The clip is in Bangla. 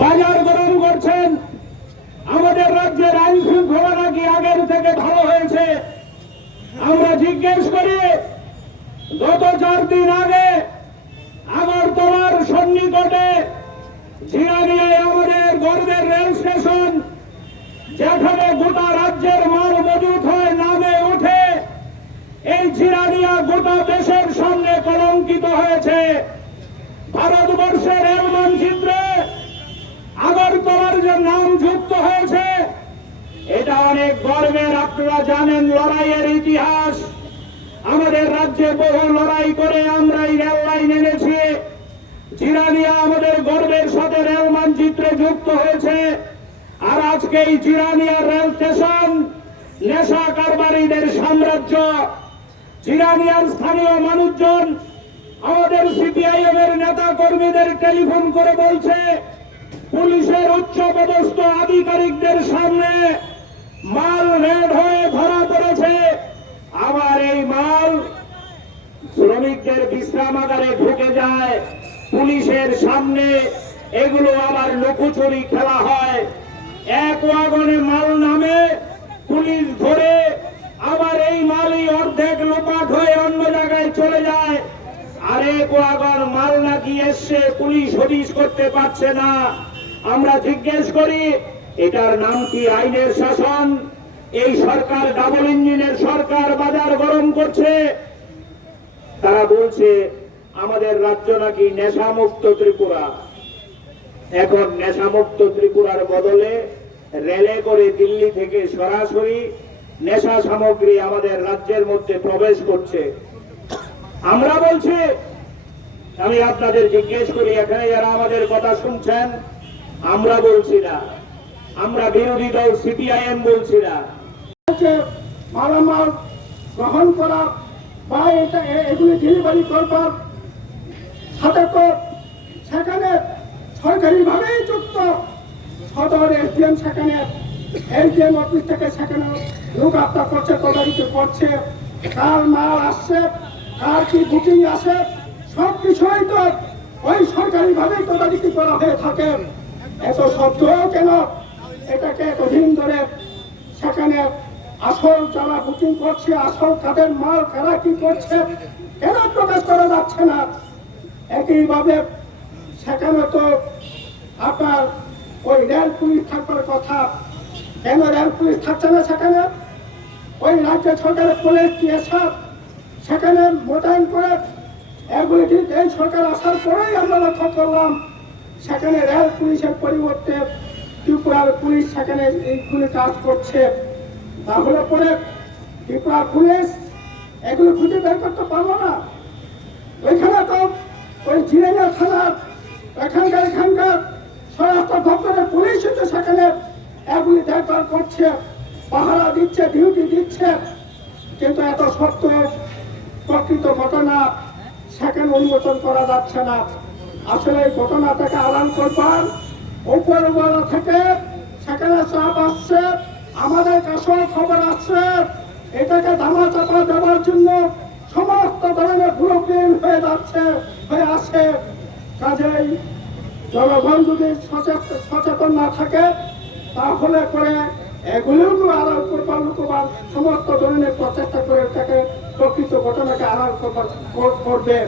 বাজার গরম করছেন। আমাদের রাজ্যের আইন শৃঙ্খলা নাকি আগের থেকে ভালো হয়েছে? আমরা জিজ্ঞেস করি, গত চার দিন আগে আগরতলার সন্নিকটে জিরানিয়ায় আমাদের গর্বের রেল স্টেশন, যেখানে গোটা রাজ্যের মাল মজুত হয়, নামে ওঠে। এই জিরানিয়া গোটা দেশের সামনে কলঙ্কিত হয়েছে। ভারতবর্ষের রেল মানচিত্রে গর্বের আপনারা জানেন, লড়াইয়ের ইতিহাস। আমাদের রাজ্যে বহু লড়াই করে আমরা এই রেল লাইন এনেছি। জিরানিয়া আমাদের গর্বের সাথে রেল মানচিত্রে যুক্ত হয়েছে। আর আজকে এই জিরানিয়া রেল স্টেশন নেশা কারবারিদের সাম্রাজ্য। জিরানিয়ার স্থানীয় মানুষজন আমাদের সিপিআইএম এর নেতা কর্মীদের টেলিফোন করে বলছে, পুলিশের উচ্চ পদস্থ আধিকারিকদের সামনে মাল রেড হয়ে ধরা পড়েছে। আবার এই মাল শ্রমিকদের বিশ্রামাগারে ঢুকে যায়। পুলিশের সামনে এগুলো আবার লুকোচুরি খেলা হয়। এক ওয়াগনে মাল নামে, পুলিশ ধরে, আবার এই মালই অর্ধেক লোপাট হয়ে অন্য জায়গায় চলে যায়। আরেক ওয়াগন মাল নাকি এসছে, পুলিশ হদিশ করতে পারছে না। আমরা জিজ্ঞেস করি এটার নাম কি আইনের শাসন? এই সরকার ডাবল ইঞ্জিনের সরকার বাজার গরম করছে। তারা বলছে, আমাদের রাজ্য নাকি নেশামুক্ত ত্রিপুরা। এখন নেশামুক্ত ত্রিপুরার বদলে রেলে করে দিল্লি থেকে সরাসরি নেশা সামগ্রী আমাদের রাজ্যের মধ্যে প্রবেশ করছে। আমরা বলছি, আমি আপনাদের জিজ্ঞেস করি, এখানে যারা আমাদের কথা শুনছেন, আমরা বলছি না। আমরা বিরোধী দল, সিপিআইএম বলছি না। মালামাল গ্রহণ করা বা এটা এগুলি ডেলিভারি করবার সাথে সেখানে সরকারিভাবেই যুক্ত। সদর এসডিএম সেখানে, এসডিএম অফিস থেকে সেখানে লোক আপনার করছে, তদারকি করছে। কার মাল আসছে, কার কি বুকিং আসে, সব কিছুই তো ওই সরকারিভাবেই তদারকি করা হয়ে থাকে। এত সত্ত্বেও কেন এটাকে এতদিন ধরে সেখানে আসল যারা বুকিং করছে, আসল তাদের মাল কারা কি করছে, কেন প্রকাশ করা যাচ্ছে না? একইভাবে সেখানে তো আপনার ওই রেল পুলিশ থাকবার কথা, কেন রেল পুলিশ থাকছে না সেখানে? ওই রাজ্য সরকারের পুলিশ কি এসব সেখানে মোতায়েন করে এগুলি এই সরকার আসার পরেই আমরা লক্ষ্য করলাম, সেখানে রেল পুলিশের পরিবর্তে ত্রিপুরার পুলিশ সেখানে এইগুলি কাজ করছে। তাহলে পরে ত্রিপুরা পুলিশ এগুলো খুঁজে বের করতে পারব না। ওইখানে তো ওই জিরেঙ্গা থানার এখানকার এখানকার স্বরাষ্ট্র দপ্তরের পুলিশ তো সেখানে এগুলি দেখভাল করছে, পাহারা দিচ্ছে ডিউটি দিচ্ছে। কিন্তু এত সত্ত্বেও প্রকৃত ঘটনা সেখানে উন্মোচন করা যাচ্ছে না। আসলে এই ঘটনাটাকে আড়াল করবার উপরওয়ালা থেকে সেখানে চাপ আসছে, আমাদের কাছেও খবর আসছে। এটাকে ধামা চাপা দেওয়ার জন্য সমস্ত ধরনের ব্লুপ্রিন্ট হয়ে যাচ্ছে, হয়ে আসে কাজেই জনগণ যদি সচেতন না থাকে, তাহলে করে এগুলোও আড়াল করবার লুকোবার সমস্ত ধরনের প্রচেষ্টা করে তাকে প্রকৃত ঘটনাকে আড়াল করবার করবে।